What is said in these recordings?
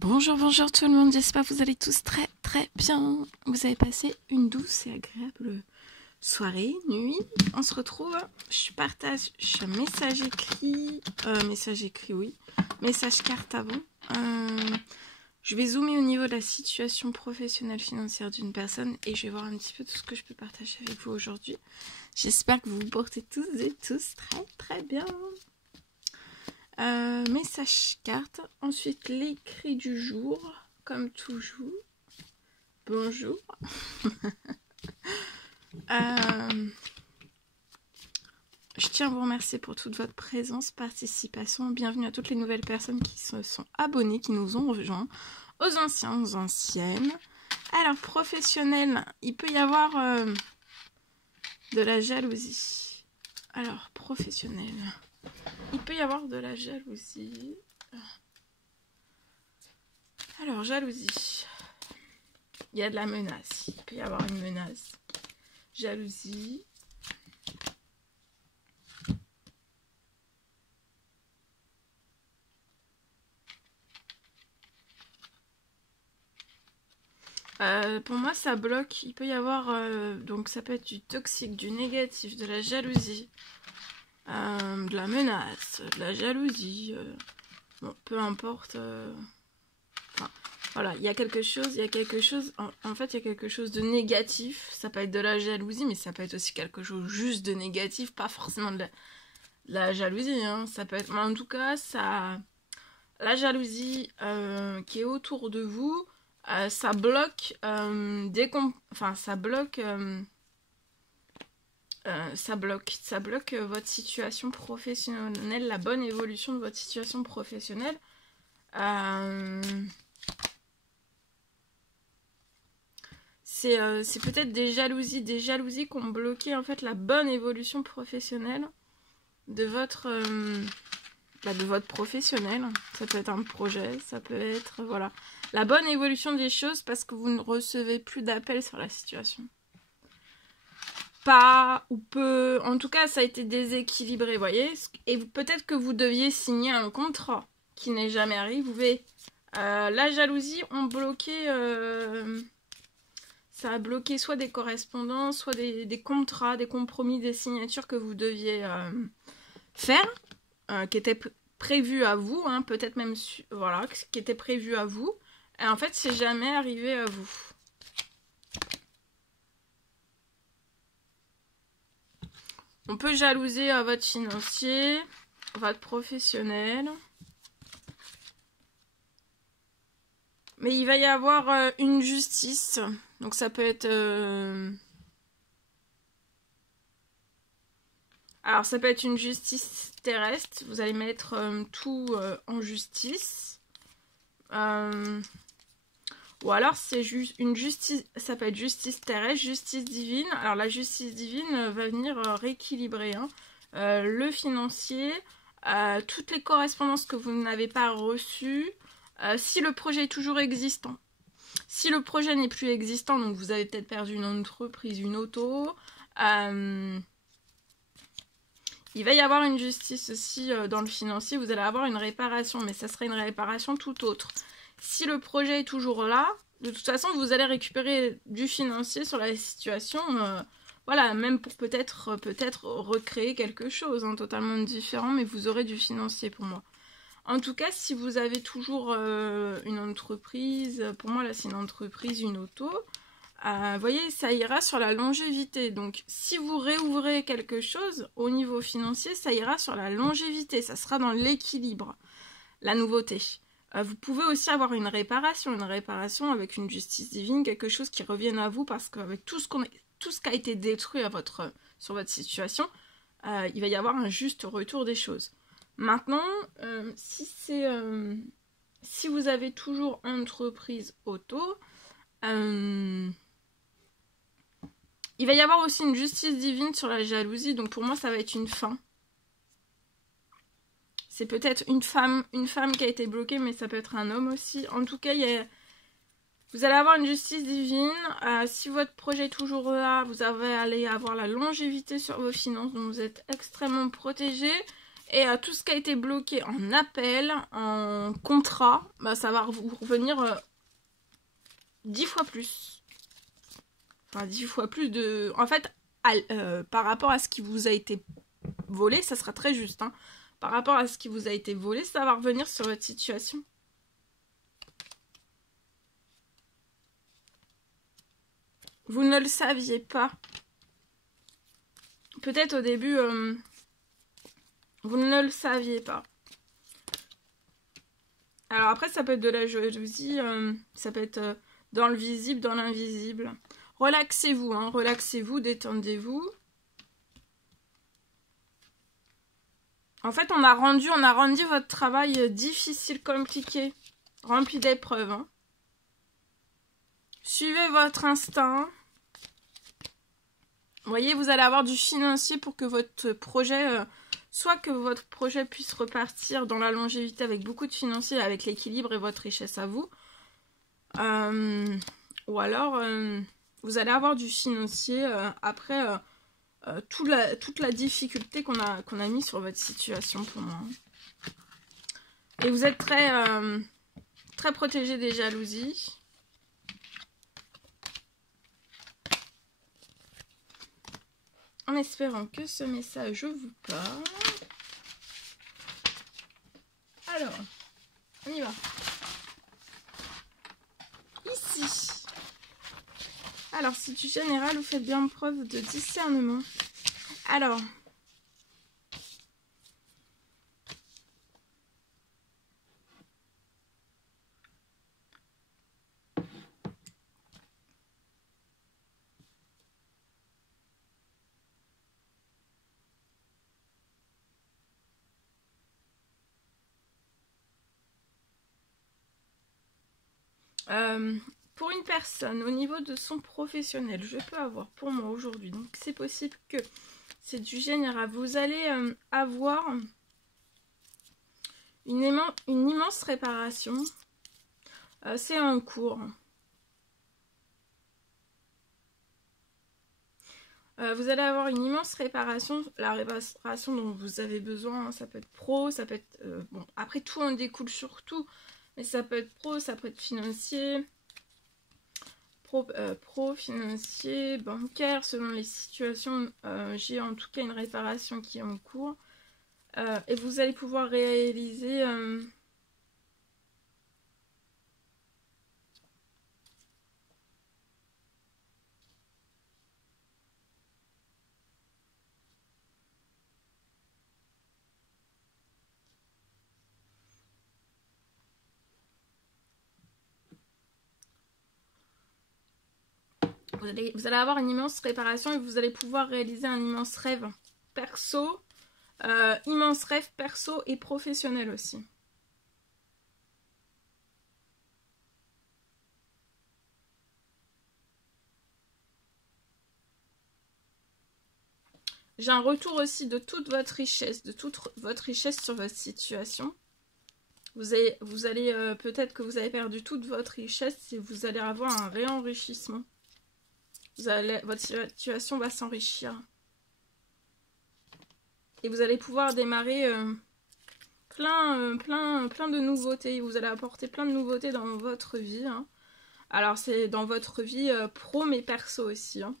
Bonjour, bonjour tout le monde, j'espère que vous allez tous très bien. Vous avez passé une douce et agréable soirée, nuit. On se retrouve, je partage message écrit, oui, message carte avant. Je vais zoomer au niveau de la situation professionnelle financière d'une personne et je vais voir un petit peu tout ce que je peux partager avec vous aujourd'hui. J'espère que vous vous portez tous et tous très bien. Message carte, ensuite l'écrit du jour, comme toujours. Bonjour. Je tiens à vous remercier pour toute votre présence, participation. Bienvenue à toutes les nouvelles personnes qui se sont abonnées, qui nous ont rejoints, aux anciens, aux anciennes. Alors, professionnel, il peut y avoir de la jalousie. Alors, professionnel, il peut y avoir de la jalousie. Alors, jalousie. Il y a de la menace. Il peut y avoir une menace. Jalousie. Pour moi, ça bloque. Il peut y avoir... donc, ça peut être du toxique, du négatif, de la jalousie, de la menace, de la jalousie. Bon, peu importe... Enfin, voilà, il y a quelque chose, en fait, il y a quelque chose de négatif. Ça peut être de la jalousie, mais ça peut être aussi quelque chose juste de négatif, pas forcément de la jalousie, hein. Ça peut être, mais en tout cas, la jalousie qui est autour de vous, ça bloque ça bloque votre situation professionnelle, la bonne évolution de votre situation professionnelle. C'est peut-être des jalousies qui ont bloqué en fait la bonne évolution professionnelle de votre professionnel. Ça peut être un projet, ça peut être voilà la bonne évolution des choses parce que vous ne recevez plus d'appels sur la situation. Pas ou peu, en tout cas ça a été déséquilibré, voyez. Et peut-être que vous deviez signer un contrat qui n'est jamais arrivé. La jalousie ont bloqué. Ça a bloqué soit des correspondances, soit des contrats, des compromis, des signatures que vous deviez faire, qui étaient prévus à vous, hein, peut-être même, voilà, qui étaient prévus à vous. Et en fait, c'est jamais arrivé à vous. On peut jalouser à votre financier, votre professionnel. Mais il va y avoir une justice. Donc ça peut être... Alors ça peut être une justice terrestre. Vous allez mettre tout en justice. Ou alors c'est juste une justice... Ça peut être justice terrestre, justice divine. Alors la justice divine va venir rééquilibrer hein, le financier, toutes les correspondances que vous n'avez pas reçues. Si le projet est toujours existant. Si le projet n'est plus existant, donc vous avez peut-être perdu une entreprise, une auto, il va y avoir une justice aussi dans le financier. Vous allez avoir une réparation, mais ça sera une réparation tout autre. Si le projet est toujours là, de toute façon, vous allez récupérer du financier sur la situation. Voilà, même pour peut-être recréer quelque chose hein, totalement différent, mais vous aurez du financier pour moi. En tout cas, si vous avez toujours une entreprise, pour moi là c'est une entreprise, une auto, vous voyez, ça ira sur la longévité. Donc si vous réouvrez quelque chose au niveau financier, ça ira sur la longévité, ça sera dans l'équilibre, la nouveauté. Vous pouvez aussi avoir une réparation avec une justice divine, quelque chose qui revienne à vous parce qu'avec tout ce qui a été détruit sur votre situation, il va y avoir un juste retour des choses. Maintenant, si vous avez toujours entreprise auto, il va y avoir aussi une justice divine sur la jalousie. Donc pour moi, ça va être une fin. C'est peut-être une femme qui a été bloquée, mais ça peut être un homme aussi. En tout cas, vous allez avoir une justice divine. Si votre projet est toujours là, vous allez avoir la longévité sur vos finances. Donc vous êtes extrêmement protégé. Et tout ce qui a été bloqué en appel, en contrat, bah, ça va vous revenir 10 fois plus. Enfin, 10 fois plus de... En fait, par rapport à ce qui vous a été volé, ça sera très juste. Hein. Par rapport à ce qui vous a été volé, ça va revenir sur votre situation. Vous ne le saviez pas. Peut-être au début... vous ne le saviez pas. Alors après, ça peut être de la jalousie, ça peut être dans le visible, dans l'invisible. Relaxez-vous, hein, relaxez-vous, détendez-vous. En fait, on a rendu votre travail difficile, compliqué, rempli d'épreuves. Hein. Suivez votre instinct. Vous voyez, vous allez avoir du financier pour que votre projet... soit que votre projet puisse repartir dans la longévité avec beaucoup de financiers, avec l'équilibre et votre richesse à vous. Ou alors, vous allez avoir du financier après toute la difficulté qu'on a mis sur votre situation pour moi. Et vous êtes très protégé des jalousies. En espérant que ce message vous parle. Alors, on y va. Ici. Alors, c'est du général, vous faites bien preuve de discernement. Alors. Pour une personne, au niveau de son professionnel, je peux avoir pour moi aujourd'hui, donc c'est possible que c'est du général. Vous allez avoir une immense réparation. C'est en cours. Vous allez avoir une immense réparation. La réparation dont vous avez besoin, hein, ça peut être pro, ça peut être... bon, après tout en découle surtout, mais ça peut être pro, ça peut être financier. Pro, financier, bancaire, selon les situations, j'ai en tout cas une réparation qui est en cours. Et vous allez pouvoir réaliser... Vous allez avoir une immense réparation et vous allez pouvoir réaliser un immense rêve perso, immense rêve perso et professionnel aussi. J'ai un retour aussi de toute votre richesse, sur votre situation. Vous allez peut-être que vous avez perdu toute votre richesse et vous allez avoir un réenrichissement. Votre situation va s'enrichir. Et vous allez pouvoir démarrer plein de nouveautés. Vous allez apporter plein de nouveautés dans votre vie. Hein. Alors c'est dans votre vie pro mais perso aussi. Hein.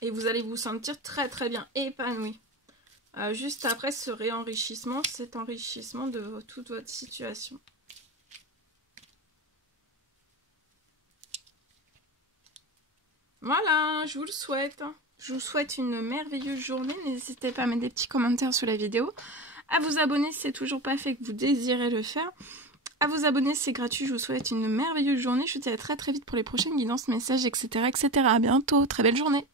Et vous allez vous sentir très bien épanoui. Juste après ce réenrichissement, cet enrichissement de toute votre situation. Voilà, je vous le souhaite. Je vous souhaite une merveilleuse journée. N'hésitez pas à mettre des petits commentaires sous la vidéo. À vous abonner si c'est toujours pas fait que vous désirez le faire. À vous abonner, c'est gratuit. Je vous souhaite une merveilleuse journée. Je vous dis à très vite pour les prochaines guidances, messages, etc. À bientôt. Très belle journée.